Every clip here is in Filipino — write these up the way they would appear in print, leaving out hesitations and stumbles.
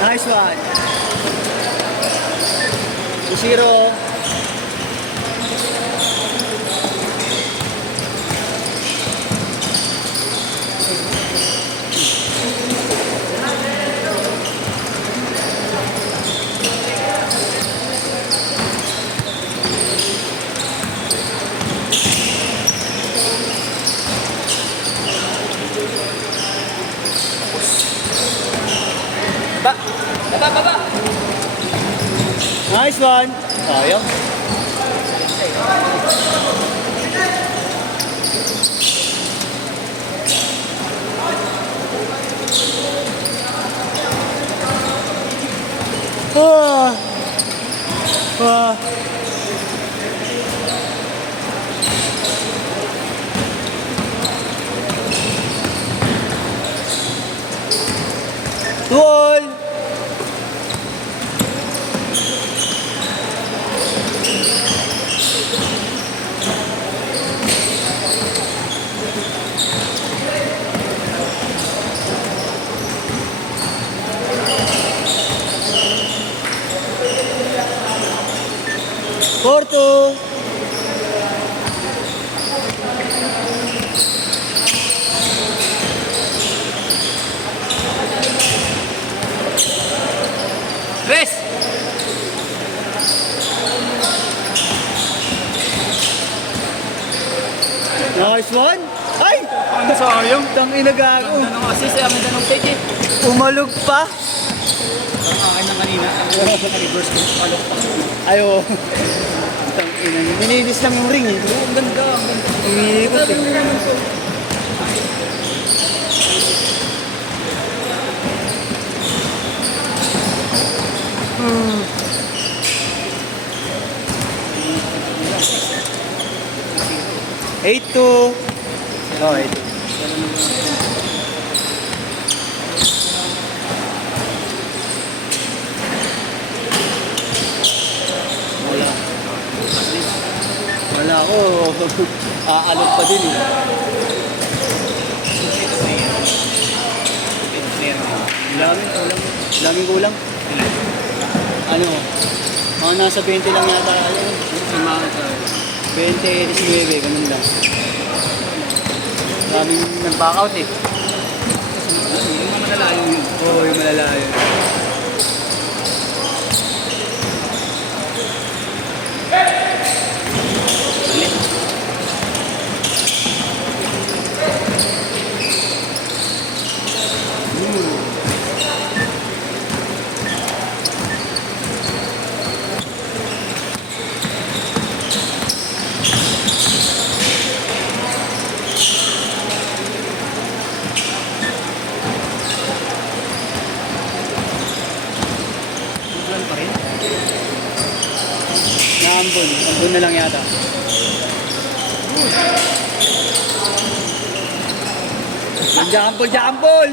Nice one. 2-0. Baba. Nice one. Sayang. Ah. 2-all. Porto. Tres. Nice one. Ay! Ano sayang? Tang inagago. Ganda ng assist, ang ganda ng take eh. Umalog pa. Ang akin ng kanina, ang reverse ko. Alok pa. Ayo. Tang ina. Ninilis lang yung ring. Ang ganda, ang ganda. Umiikot eh. naman po. Eight to. Oh, 8. Wala ako. Aalok pa din eh. Daming kulang. Ano? Mga nasa 20 lang yata. Samahan ka. 20, 19, ganun lang. Daming Nag-back out eh. Yung mga malalayo yun. Oo, yung malalayo. Ulan pa rin. Naambon. Ambon na lang yata. Jambol!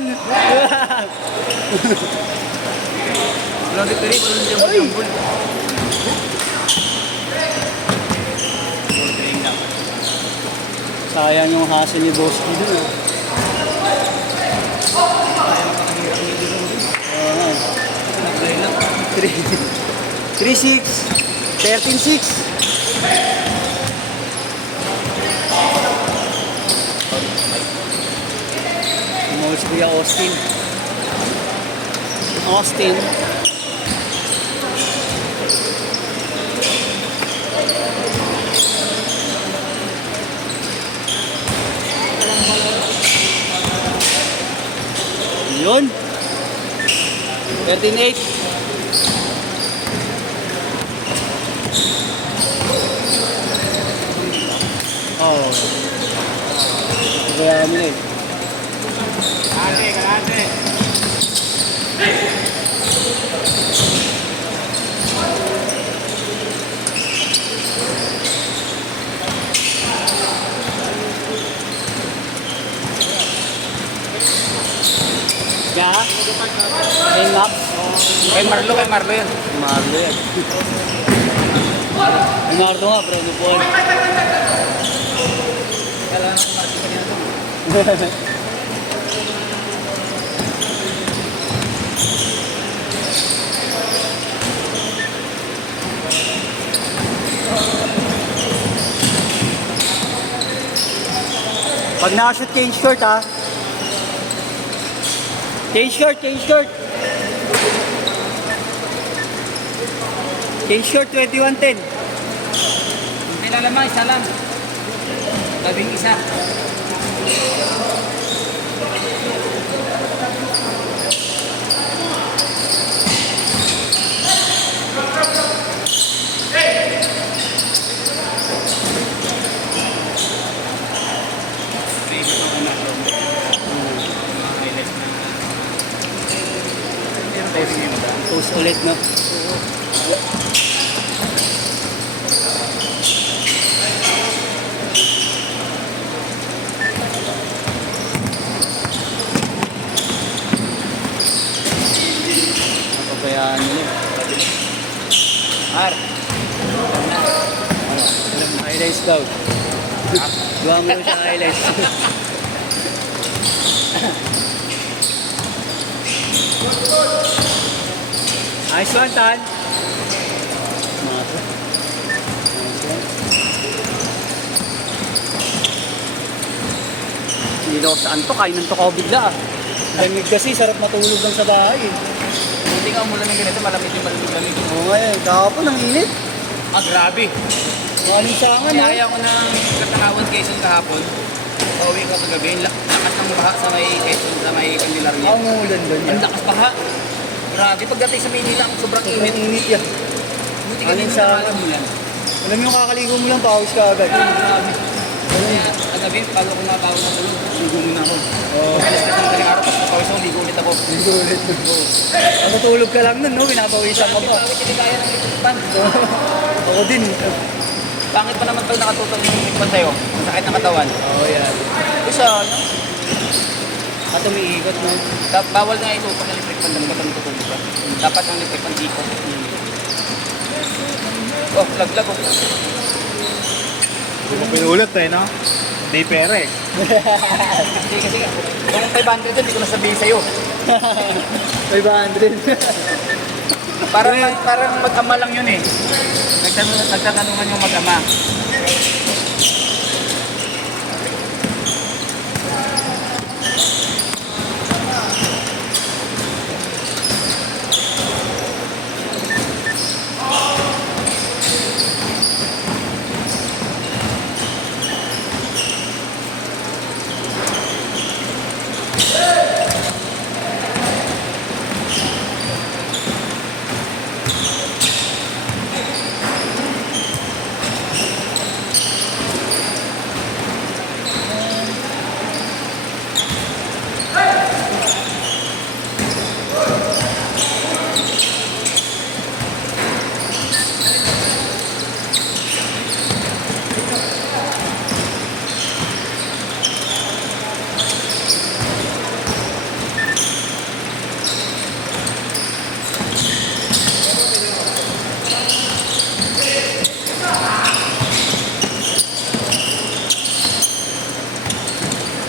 Walang difference. Walang jambol. Sayang yung hustle ni Boski dun ah. Oo. 3-6. 13-6. Tumawag si Kuya Austin. Austin. Yun. 13-8. Oh. Kaya nila eh. Kalate. Ya. Hang up. Kay Marlo yan. Marlo yan. Leonardo nga, bro. Ano po? Kailangan ng Marlo pa niya ito. Pag nakashoot, change short ha. Change short, change short. Change short, 2110. Kailan lamang, isa lang. Labing isa. Post ulit, no? Napabayaan nila. Ar. Highlights daw. Gawa mo siya highlights. Nice one, Tan. Hindi ako saan to, kainan to ko bigla ah. Lamig kasi, sarap matulog lang sa bahay eh. Hindi ka umulan ng ganito, malamig yung malamig. Oo nga eh, kahapon ang init. Ah, grabe. Malinsangan ah. Kaya ko ng Katangawan Quezon kahapon. Pauwi ko kagabi, lakas ng baha sa may Quezon, sa may Candelaria. Ang umulan doon Ang yan. lakas baha. Grabe, pagdating sa Maynila, sobrang Sobrang init. init yan. Buti ka din Malinsangan. alam mo yan. Alam mo yung kakaligo mo lang, pawis ka agad. Grabe. Kaya kagabi, bago ako nabago na tulog, ligo muna ako. Oo. Alas ka ng galing araw, tapos napawis ako, ligo ulit ako. Ligo ulit. Ang matulog ka lang nun, no? Pinapawisan ka Grabe, pa. bakit hindi kaya ng likpan? Ako din. Pangit pa naman pag nakatutok ng likpan sa'yo. Ang sakit ng katawan. Oo yan. Isa, ano? At umiikot, no? Bawal nga ito pag electric fan lang kapag natutulog ka. Dapat ang electric fan dito. Oh, laglag oh. Hindi mo pinulat eh, no? May pera eh. Hindi kasi kung 500 hindi ko nasabihin sa'yo. 500. Parang mag-ama lang yun eh. Nagtatanungan yung mag-ama.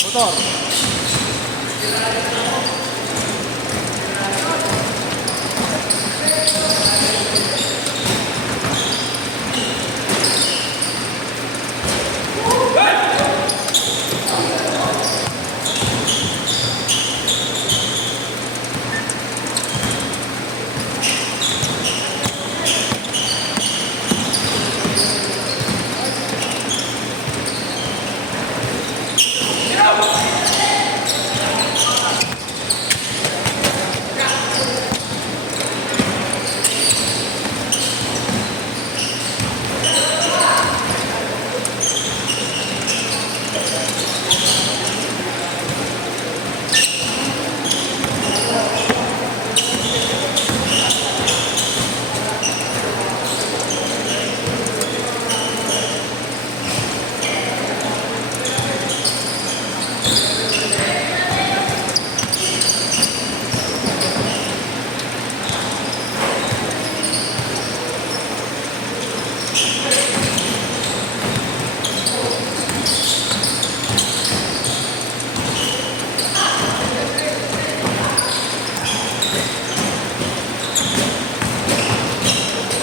Motor.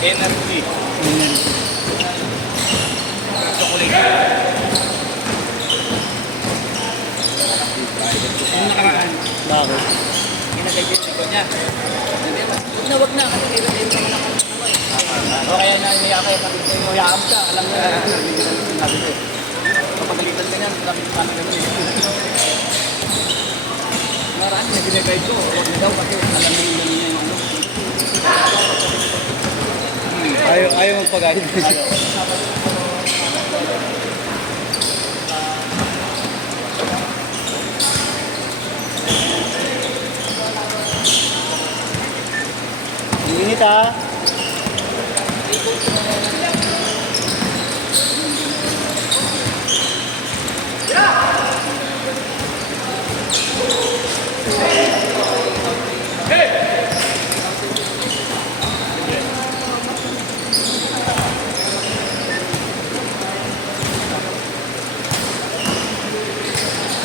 Energy. Chocolate. Bakit? Ginagay yung likod niya. Huwag na, kasi kailan naman ako. O kaya na niya kaya kapit ko yung yaam ka, alam mo na. Hindi na sinabi ko. Kapagalitan ka niyan, kapit ka na gano'n. Marami na ginagay ko, huwag na daw kasi alam mo yung gano'n niya yung ano. Ayaw magpagalit. Init ah.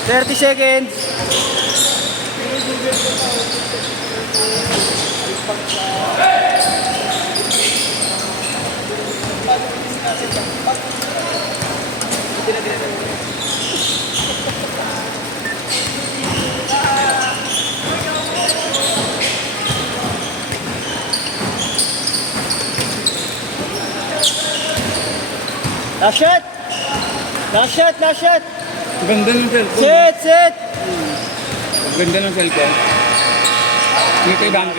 Thirty seconds. Last shot! Last shot! Last shot! Ganda ng cellphone. Set! Set! Ganda ng cellphone. Dito 800.